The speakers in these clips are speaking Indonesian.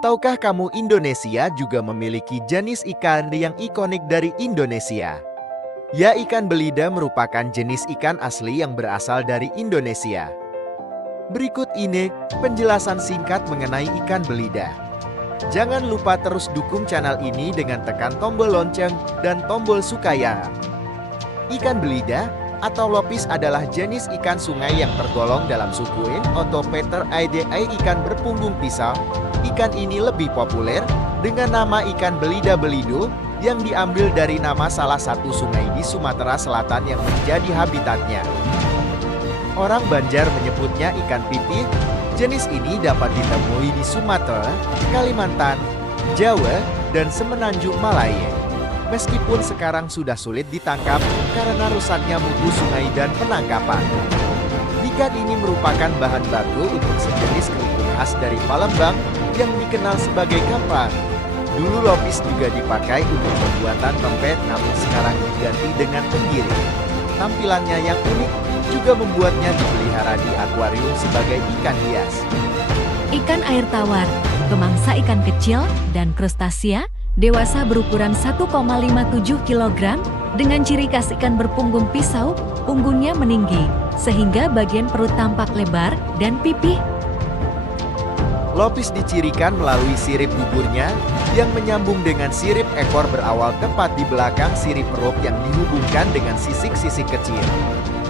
Tahukah kamu Indonesia juga memiliki jenis ikan yang ikonik dari Indonesia? Ya, ikan belida merupakan jenis ikan asli yang berasal dari Indonesia. Berikut ini penjelasan singkat mengenai ikan belida. Jangan lupa terus dukung channel ini dengan tekan tombol lonceng dan tombol suka. Ikan belida atau lopis adalah jenis ikan sungai yang tergolong dalam suku Otopeteridae, ikan berpunggung pisau. Ikan ini lebih populer dengan nama ikan belida belido yang diambil dari nama salah satu sungai di Sumatera Selatan yang menjadi habitatnya. Orang Banjar menyebutnya ikan pipih. Jenis ini dapat ditemui di Sumatera, Kalimantan, Jawa, dan Semenanjung Malaya. Meskipun sekarang sudah sulit ditangkap karena rusaknya mutu sungai dan penangkapan. Ikan ini merupakan bahan baku untuk sejenis kerupuk khas dari Palembang yang dikenal sebagai gampang. Dulu lopis juga dipakai untuk pembuatan pempek, namun sekarang diganti dengan tenggiri. Tampilannya yang unik juga membuatnya dipelihara di akuarium sebagai ikan hias. Ikan air tawar, pemangsa ikan kecil dan krustasea, dewasa berukuran 1,57 kg, dengan ciri khas ikan berpunggung pisau, punggungnya meninggi, sehingga bagian perut tampak lebar dan pipih. Lopis dicirikan melalui sirip buburnya yang menyambung dengan sirip ekor berawal tepat di belakang sirip perut yang dihubungkan dengan sisik-sisik kecil.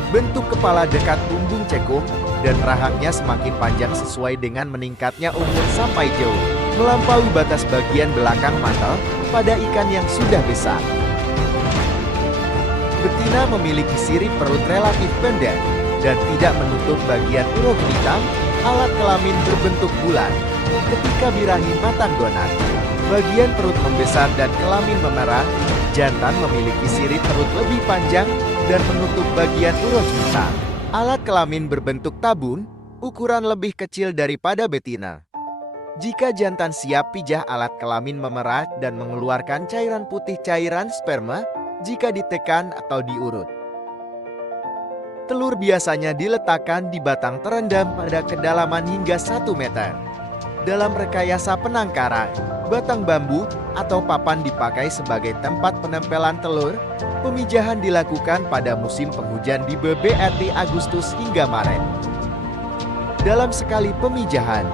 Bentuk kepala dekat punggung cekung dan rahangnya semakin panjang sesuai dengan meningkatnya umur sampai jauh melampaui batas bagian belakang mata pada ikan yang sudah besar. Betina memiliki sirip perut relatif pendek dan tidak menutup bagian urut hitam. Alat kelamin berbentuk bulat. Ketika birahi matang gonat, bagian perut membesar dan kelamin memerah. Jantan memiliki sirip perut lebih panjang dan menutup bagian urut hitam. Alat kelamin berbentuk tabun, ukuran lebih kecil daripada betina. Jika jantan siap pijah, alat kelamin memerah dan mengeluarkan cairan putih, cairan sperma, jika ditekan atau diurut. Telur biasanya diletakkan di batang terendam pada kedalaman hingga 1 meter. Dalam rekayasa penangkaran, batang bambu atau papan dipakai sebagai tempat penempelan telur. Pemijahan dilakukan pada musim penghujan di BBRT Agustus hingga Maret. Dalam sekali pemijahan,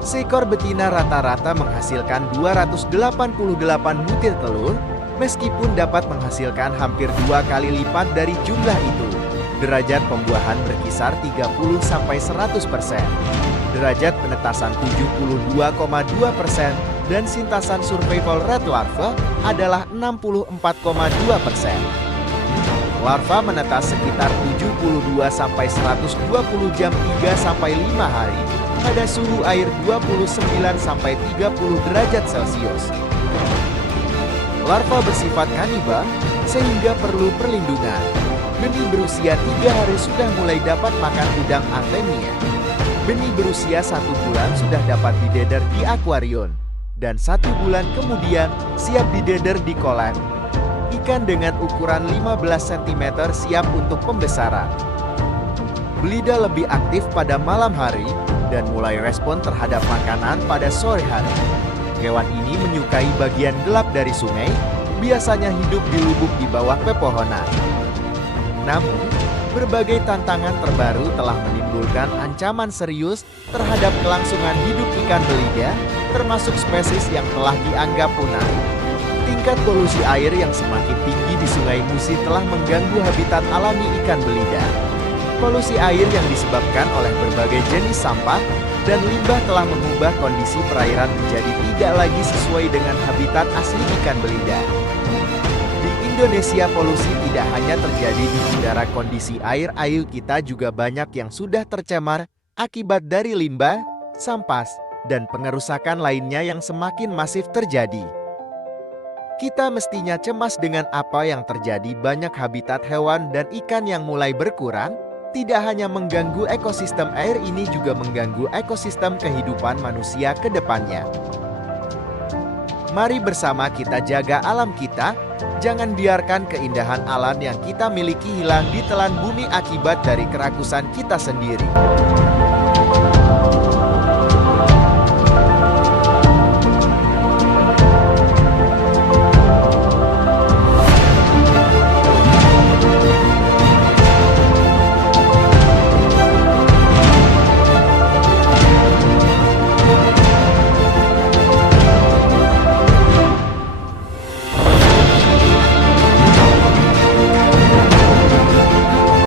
seekor betina rata-rata menghasilkan 288 butir telur, meskipun dapat menghasilkan hampir 2 kali lipat dari jumlah itu. Derajat pembuahan berkisar 30–100%. Derajat penetasan 72,2% dan sintasan survival rate larva adalah 64,2%. Larva menetas sekitar 72–120 jam 3–5 hari pada suhu air 29–30 derajat Celcius. Larva bersifat kanibal sehingga perlu perlindungan. Benih berusia 3 hari sudah mulai dapat makan udang artemia. Benih berusia 1 bulan sudah dapat dideder di akuarium. Dan 1 bulan kemudian siap dideder di kolam. Ikan dengan ukuran 15 cm siap untuk pembesaran. Belida lebih aktif pada malam hari dan mulai respon terhadap makanan pada sore hari. Hewan ini menyukai bagian gelap dari sungai, biasanya hidup di lubuk di bawah pepohonan. Namun, berbagai tantangan terbaru telah menimbulkan ancaman serius terhadap kelangsungan hidup ikan belida, termasuk spesies yang telah dianggap punah. Tingkat polusi air yang semakin tinggi di Sungai Musi telah mengganggu habitat alami ikan belida. Polusi air yang disebabkan oleh berbagai jenis sampah dan limbah telah mengubah kondisi perairan menjadi tidak lagi sesuai dengan habitat asli ikan belida. Indonesia, polusi tidak hanya terjadi di udara, kondisi air kita juga banyak yang sudah tercemar akibat dari limbah, sampah, dan pengerusakan lainnya yang semakin masif terjadi. Kita mestinya cemas dengan apa yang terjadi. Banyak habitat hewan dan ikan yang mulai berkurang, tidak hanya mengganggu ekosistem air, ini juga mengganggu ekosistem kehidupan manusia ke depannya. Mari bersama kita jaga alam kita. Jangan biarkan keindahan alam yang kita miliki hilang ditelan bumi akibat dari kerakusan kita sendiri.